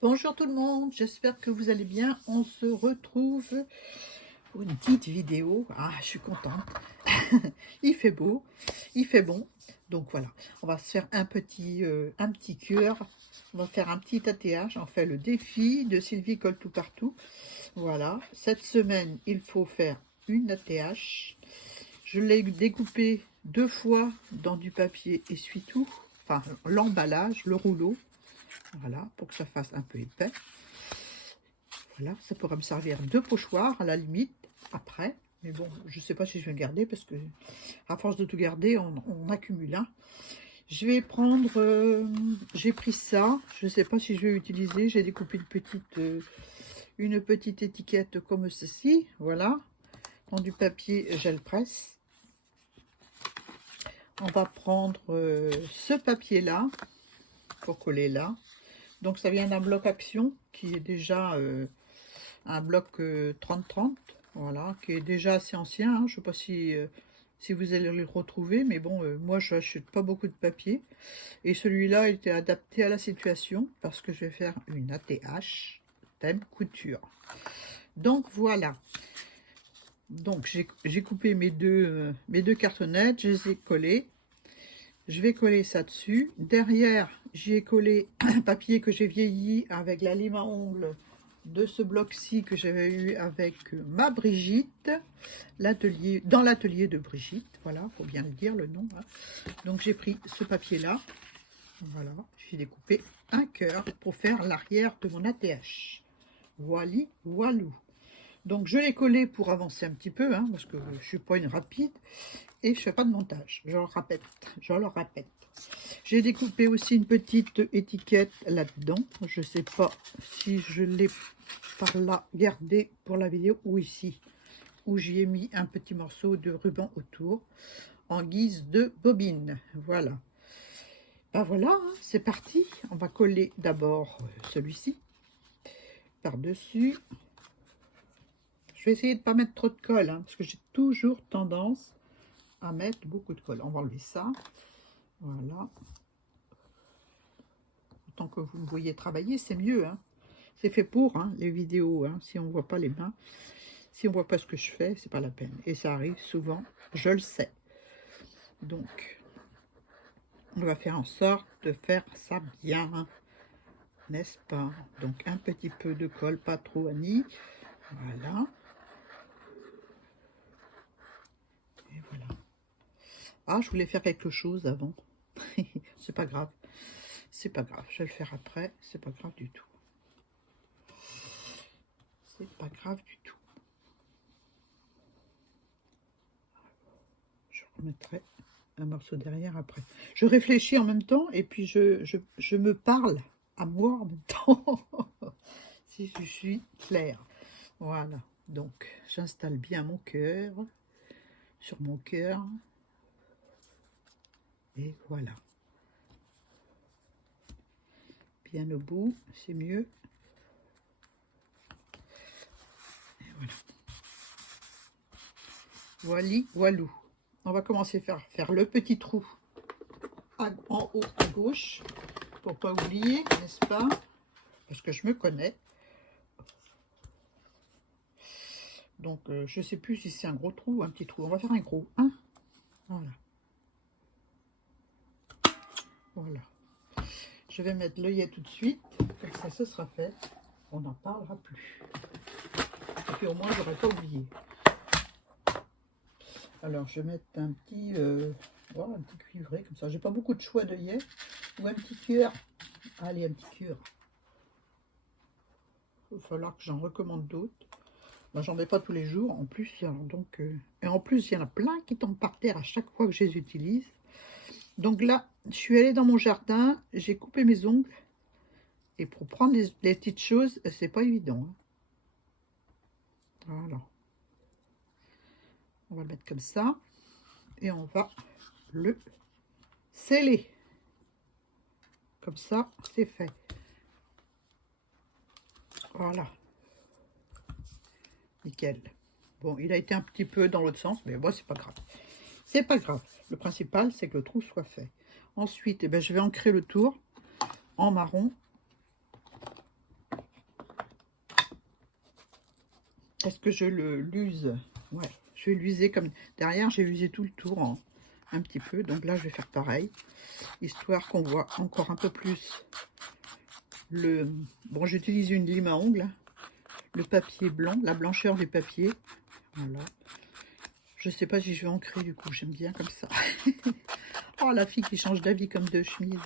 Bonjour tout le monde, j'espère que vous allez bien. On se retrouve pour une petite vidéo. Ah, je suis contente. Il fait beau, il fait bon. Donc voilà, on va se faire un petit cœur. On va faire un petit ATH. On fait le défi de Sylvie Colle tout partout. Voilà, cette semaine, il faut faire une ATH. Je l'ai découpé 2 fois dans du papier essuie-tout. Enfin, l'emballage, le rouleau. Voilà, pour que ça fasse un peu épais. Voilà, ça pourra me servir de pochoir à la limite après. Mais bon, je ne sais pas si je vais le garder parce que à force de tout garder, on accumule. Hein. Je vais prendre, j'ai pris ça. Je ne sais pas si je vais utiliser. J'ai découpé une petite étiquette comme ceci. Voilà, dans du papier gel presse. On va prendre ce papier-là pour coller là. Donc ça vient d'un bloc action qui est déjà un bloc 30-30, voilà, qui est déjà assez ancien. Hein. Je ne sais pas si vous allez le retrouver, mais bon, moi je n'achète pas beaucoup de papier. Et celui-là était adapté à la situation parce que je vais faire une ATH thème couture. Donc voilà. Donc j'ai coupé mes deux cartonnettes, je les ai collées. Je vais coller ça dessus. Derrière, j'y ai collé un papier que j'ai vieilli avec la lime à ongles de ce bloc-ci que j'avais eu avec ma Brigitte, dans l'atelier de Brigitte. Voilà, faut bien le dire, le nom. Hein. Donc j'ai pris ce papier-là. Voilà, j'ai découpé un cœur pour faire l'arrière de mon ATH. Voili, voilou. Donc je l'ai collé pour avancer un petit peu, hein, parce que je ne suis pas une rapide. Et je ne fais pas de montage, je le répète. J'ai découpé aussi une petite étiquette là-dedans. Je ne sais pas si je l'ai par là gardée pour la vidéo ou ici, où j'y ai mis un petit morceau de ruban autour en guise de bobine. Voilà. Ben voilà, hein, c'est parti. On va coller d'abord celui-ci par-dessus. Je vais essayer de ne pas mettre trop de colle, hein, parce que j'ai toujours tendance à mettre beaucoup de colle. On va enlever ça. Voilà. Autant que vous me voyez travailler, c'est mieux. Hein. C'est fait pour hein, les vidéos. Hein. Si on ne voit pas les mains, si on ne voit pas ce que je fais, c'est pas la peine. Et ça arrive souvent, je le sais. Donc, on va faire en sorte de faire ça bien. N'est-ce pas? Donc, un petit peu de colle, pas trop, Annie. Voilà. Et voilà. Ah, je voulais faire quelque chose avant. C'est pas grave. C'est pas grave. Je vais le faire après. C'est pas grave du tout. C'est pas grave du tout. Je remettrai un morceau derrière après. Je réfléchis en même temps et puis je me parle à moi en même temps. Si je suis claire. Voilà. Donc, j'installe bien mon cœur sur mon cœur. Et voilà. Bien au bout, c'est mieux. Et voilà. Voili, voilou. On va commencer à faire le petit trou en haut à gauche. Pour pas oublier, n'est-ce pas? Parce que je me connais. Donc, je ne sais plus si c'est un gros trou ou un petit trou. On va faire un gros. Hein, voilà. Voilà. Je vais mettre l'œillet tout de suite. Comme ça, ce sera fait. On n'en parlera plus. Et puis au moins, je n'aurai pas oublié. Alors, je vais mettre un petit, voilà, un petit cuivré comme ça. J'ai pas beaucoup de choix d'œillets. Ou un petit cœur. Allez, un petit cœur. Il va falloir que j'en recommande d'autres. Ben, j'en mets pas tous les jours en plus. Alors, donc, et en plus, il y en a plein qui tombent par terre à chaque fois que je les utilise. Donc là, je suis allée dans mon jardin, j'ai coupé mes ongles. Et pour prendre les petites choses, c'est pas évident. Hein. Voilà. On va le mettre comme ça. Et on va le sceller. Comme ça, c'est fait. Voilà. Nickel. Bon, il a été un petit peu dans l'autre sens, mais bon, c'est pas grave. C'est pas grave. Le principal, c'est que le trou soit fait. Ensuite, eh ben, je vais ancrer le tour en marron. Est-ce que je l'use? Ouais, je vais l'user comme... Derrière, j'ai usé tout le tour un petit peu. Donc là, je vais faire pareil. Histoire qu'on voit encore un peu plus le... Bon, j'utilise une lime à ongles. Le papier blanc, la blancheur du papier. Voilà. Je sais pas si je vais ancrer du coup. J'aime bien comme ça. Oh, la fille qui change d'avis comme de chemise.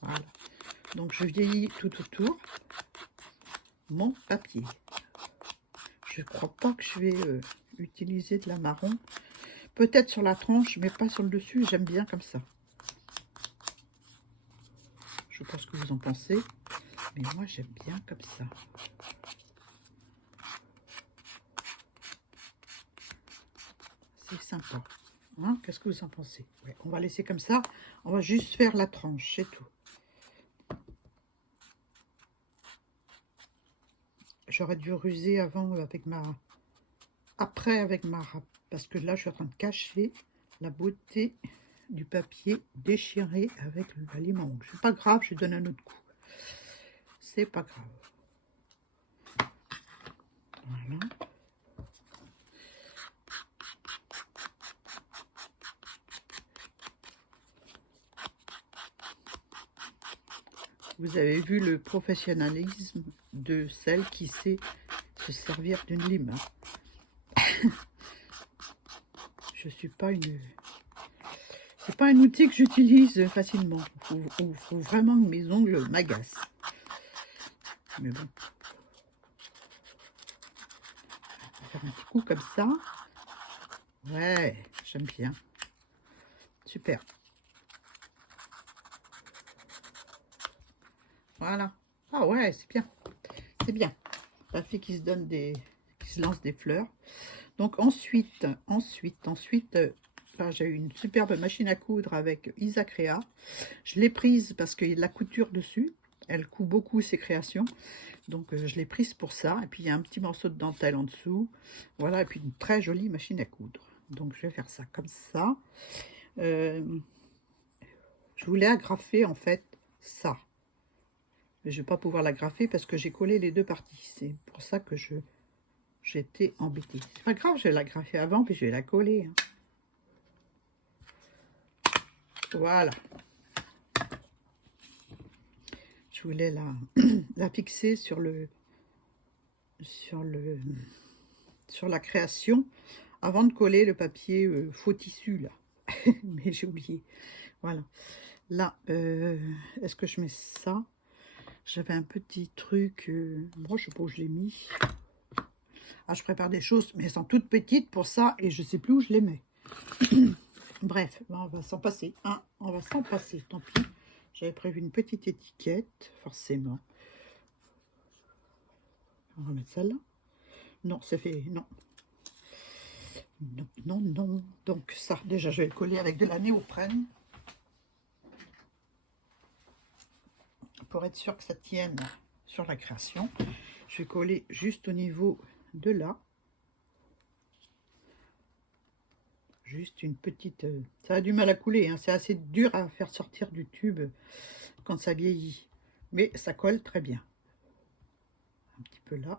Voilà. Donc, je vieillis tout autour mon papier. Je crois pas que je vais utiliser de la marron. Peut-être sur la tranche, mais pas sur le dessus. J'aime bien comme ça. Je pense que vous en pensez. Mais moi, j'aime bien comme ça. C'est sympa. Hein? Qu'est-ce que vous en pensez? Ouais, on va laisser comme ça. On va juste faire la tranche, c'est tout. J'aurais dû ruser avant avec ma... Après avec ma râpe. Parce que là, je suis en train de cacher la beauté du papier déchiré avec la lime à ongles. C'est pas grave, je donne un autre coup. C'est pas grave. Voilà. Vous avez vu le professionnalisme de celle qui sait se servir d'une lime. Je suis pas une... C'est pas un outil que j'utilise facilement. Il faut vraiment que mes ongles m'agacent. Mais bon. On va faire un petit coup comme ça. Ouais, j'aime bien. Super. Voilà. Ah ouais, c'est bien. C'est bien. La fille qui se donne des... qui se lance des fleurs. Donc ensuite, là, j'ai eu une superbe machine à coudre avec Isacrea. Je l'ai prise parce qu'il y a de la couture dessus. Elle coud beaucoup ses créations. Donc je l'ai prise pour ça. Et puis il y a un petit morceau de dentelle en dessous. Voilà, et puis une très jolie machine à coudre. Donc je vais faire ça comme ça. Je voulais agrafer en fait ça. Mais je ne vais pas pouvoir l'agrafer parce que j'ai collé les deux parties. C'est pour ça que j'étais embêtée. C'est pas grave, je vais l'agrafer avant, puis je vais la coller. Hein. Voilà. Je voulais la fixer sur la création avant de coller le papier faux tissu là. Mais j'ai oublié. Voilà. Là, est-ce que je mets ça? J'avais un petit truc. Bon, je sais pas où je l'ai mis. Ah, je prépare des choses, mais elles sont toutes petites pour ça et je sais plus où je les mets. Bref, on va s'en passer. Hein, on va s'en passer, tant pis. J'avais prévu une petite étiquette, forcément. On va mettre celle-là. Non, c'est fait. Non. Non, non, non. Donc ça, déjà, je vais le coller avec de la néoprène. Pour être sûr que ça tienne sur la création. Je vais coller juste au niveau de là. Juste une petite... ça a du mal à couler, hein. C'est assez dur à faire sortir du tube quand ça vieillit. Mais ça colle très bien. Un petit peu là.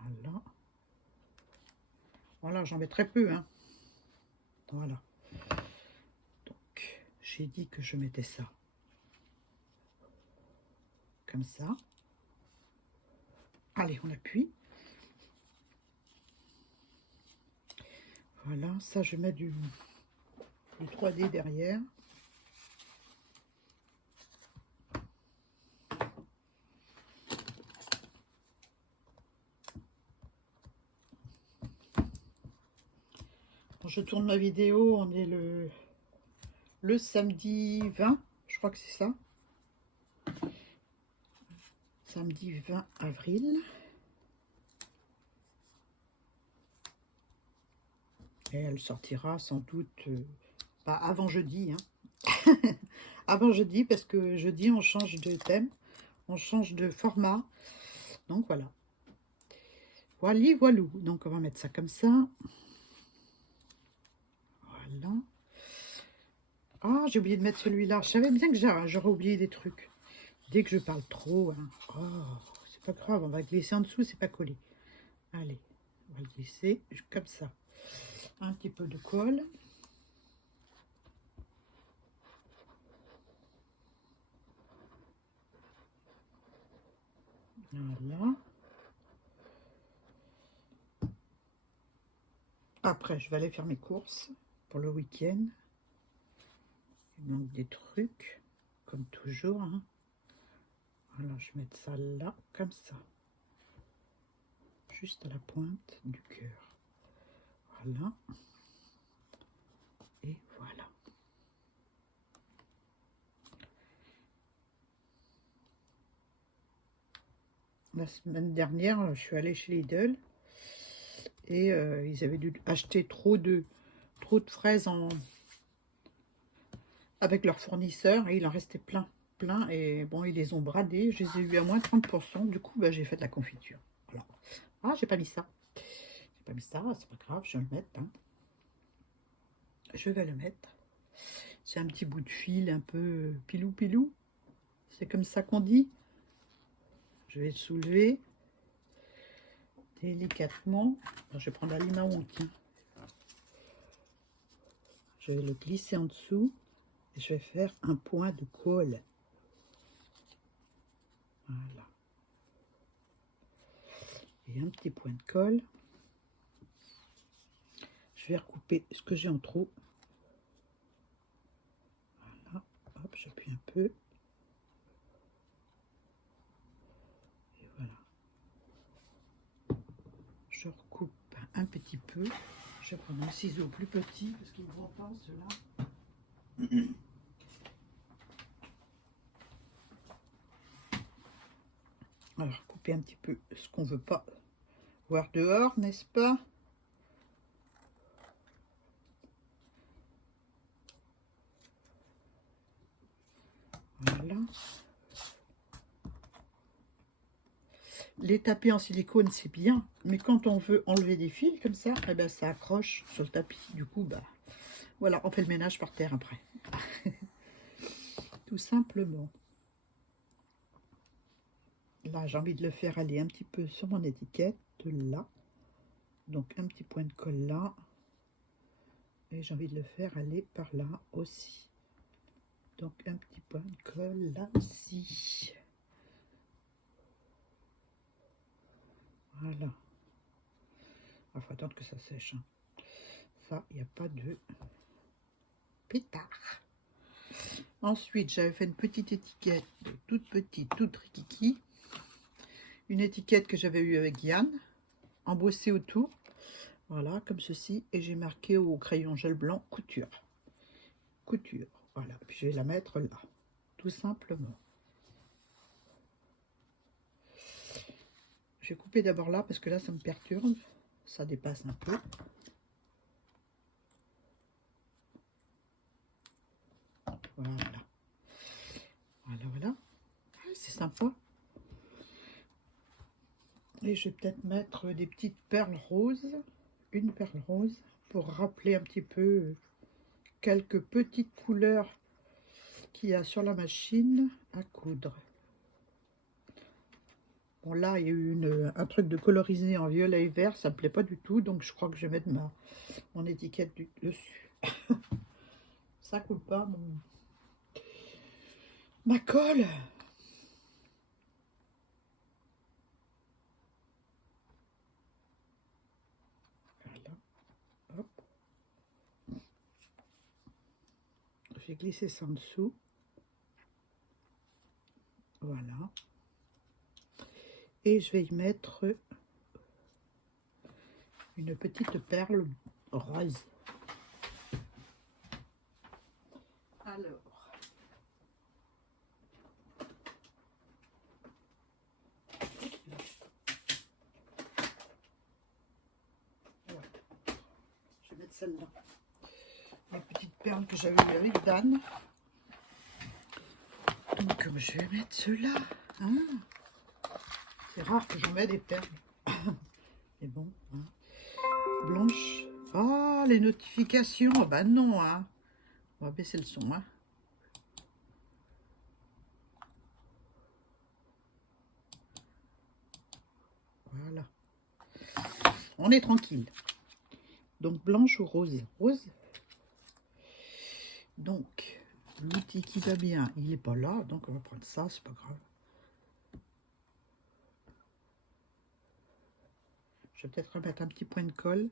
Voilà. Voilà, j'en mets très peu. Hein. Voilà. Donc, j'ai dit que je mettais ça. Comme ça. Allez, on appuie. Voilà, ça je mets du 3D derrière. Quand je tourne ma vidéo, on est le samedi 20, je crois que c'est ça. Samedi 20 avril. Et elle sortira sans doute pas avant jeudi. Hein. Avant jeudi, parce que jeudi, on change de thème, on change de format. Donc voilà. Voilà, voilou. Donc on va mettre ça comme ça. Voilà. Ah, j'ai oublié de mettre celui-là. Je savais bien que j'aurais oublié des trucs. Dès que je parle trop, hein. Oh, pas grave, on va glisser en dessous, c'est pas collé. Allez, on va le glisser comme ça. Un petit peu de colle. Voilà. Après, je vais aller faire mes courses pour le week-end. Il manque des trucs, comme toujours. Hein. Voilà, je vais mettre ça là, comme ça. Juste à la pointe du cœur. Voilà. Et voilà. La semaine dernière, je suis allée chez Lidl et ils avaient dû acheter trop de fraises avec leurs fournisseurs et il en restait plein et bon, ils les ont bradées. Je les ai eu à moins 30%. Du coup, bah, j'ai fait de la confiture. Voilà. Ah, j'ai pas mis ça. J'ai pas mis ça, c'est pas grave, je vais le mettre. Hein. Je vais le mettre. C'est un petit bout de fil un peu pilou. C'est comme ça qu'on dit. Je vais le soulever délicatement. Alors, je vais prendre la lime à ongles. Je vais le glisser en dessous et je vais faire un point de colle. Voilà. Et un petit point de colle. Je vais recouper ce que j'ai en trop. Voilà. Hop, j'appuie un peu. Et voilà. Je recoupe un petit peu. Je vais prendre un ciseau plus petit parce qu'il ne voit pas cela. Alors, couper un petit peu ce qu'on veut pas voir dehors, n'est-ce pas? Voilà. Les tapis en silicone, c'est bien, mais quand on veut enlever des fils comme ça, eh ben, ça accroche sur le tapis. Du coup, bah, voilà, on fait le ménage par terre après. Tout simplement. Là, j'ai envie de le faire aller un petit peu sur mon étiquette, là. Donc, un petit point de colle là. Et j'ai envie de le faire aller par là aussi. Donc, un petit point de colle là aussi. Voilà. Il faut attendre que ça sèche. Hein. Ça, il n'y a pas de pétard. Ensuite, j'avais fait une petite étiquette, toute petite, toute rikiki. Une étiquette que j'avais eue avec Yann, embossée autour. Voilà, comme ceci. Et j'ai marqué au crayon gel blanc, couture. Couture. Voilà. Puis je vais la mettre là. Tout simplement. Je vais couper d'abord là parce que là, ça me perturbe. Ça dépasse un peu. Voilà. Voilà. C'est sympa. Et je vais peut-être mettre des petites perles roses. Une perle rose pour rappeler un petit peu quelques petites couleurs qu'il y a sur la machine à coudre. Bon, là, il y a eu un truc de colorisé en violet et vert, ça me plaît pas du tout, donc je crois que je vais mettre mon étiquette dessus. Ça coule pas, ma colle. Voilà. Hop. J'ai glissé ça en dessous. Voilà. Et je vais y mettre une petite perle rose. Alors, voilà. Je vais mettre celle-là. Les petites perles que j'avais eues avec Dan. Donc, je vais mettre ceux-là. Hein. C'est rare que j'en mette des perles. Mais bon. Hein. Blanche. Oh, les notifications. Oh, bah non. Hein. On va baisser le son. Hein. on est tranquille. Donc, blanche ou rose? Rose. Donc, l'outil qui va bien, il n'est pas là. Donc, on va prendre ça, c'est pas grave. Je vais peut-être remettre un petit point de colle.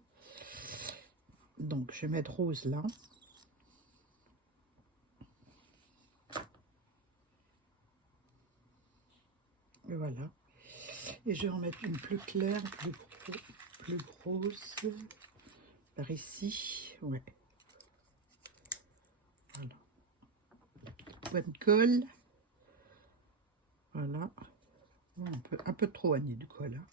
Donc, je vais mettre rose là. Et voilà. Et je vais en mettre une plus claire, plus grosse. Par ici. Ouais. Voilà. Point de colle. Voilà. Un peu trop Annie du colle. Hein.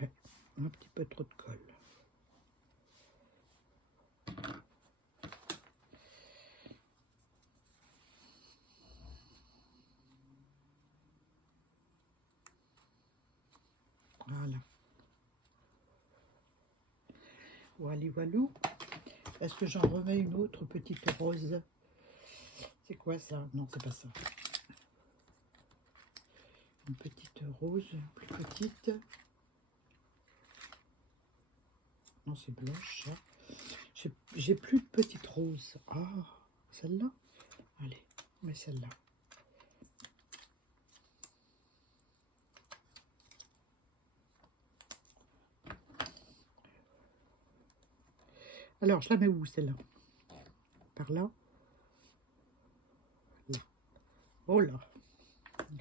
Ouais. Un petit peu trop de colle. Voilà. Voilà, voilou. Est-ce que j'en remets une autre petite rose? C'est quoi ça? Non, c'est pas ça. Une petite rose, plus petite. Non, c'est blanche. J'ai plus de petite rose. Ah, celle-là? Allez, on met celle-là. Alors, je la mets où, celle-là? Par là. Là. Oh là.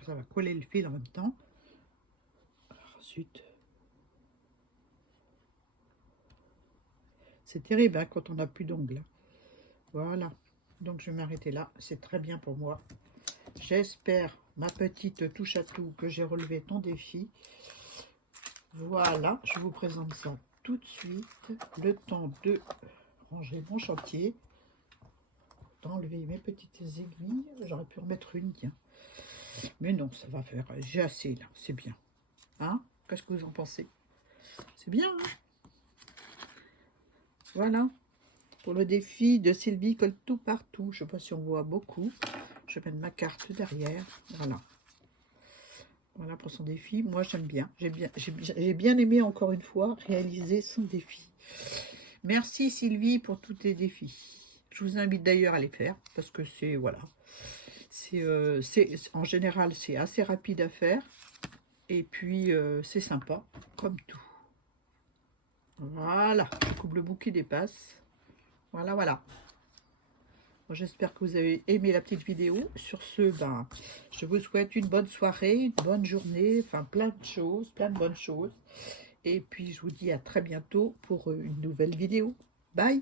Ça va coller le fil en même temps. Alors, ensuite. C'est terrible hein, quand on n'a plus d'ongles. Voilà. Donc, je vais m'arrêter là. C'est très bien pour moi. J'espère, ma petite touche à tout, que j'ai relevé ton défi. Voilà. Je vous présente ça tout de suite. Le temps de ranger mon chantier. D'enlever mes petites aiguilles. J'aurais pu en mettre une, tiens. Mais non, ça va faire. J'ai assez là. C'est bien. Hein? Qu'est-ce que vous en pensez? C'est bien, hein? Voilà. Pour le défi de Sylvie colle tout partout. Je ne sais pas si on voit beaucoup. Je vais mettre ma carte derrière. Voilà. Voilà pour son défi. Moi, j'aime bien. J'ai bien aimé, encore une fois, réaliser son défi. Merci Sylvie pour tous tes défis. Je vous invite d'ailleurs à les faire parce que c'est, voilà. En général, c'est assez rapide à faire. Et puis, c'est sympa, comme tout. Voilà. Je coupe le bout qui dépasse. Voilà, voilà. Bon, j'espère que vous avez aimé la petite vidéo. Sur ce, ben, je vous souhaite une bonne soirée, une bonne journée, enfin plein de choses, plein de bonnes choses. Et puis, je vous dis à très bientôt pour une nouvelle vidéo. Bye!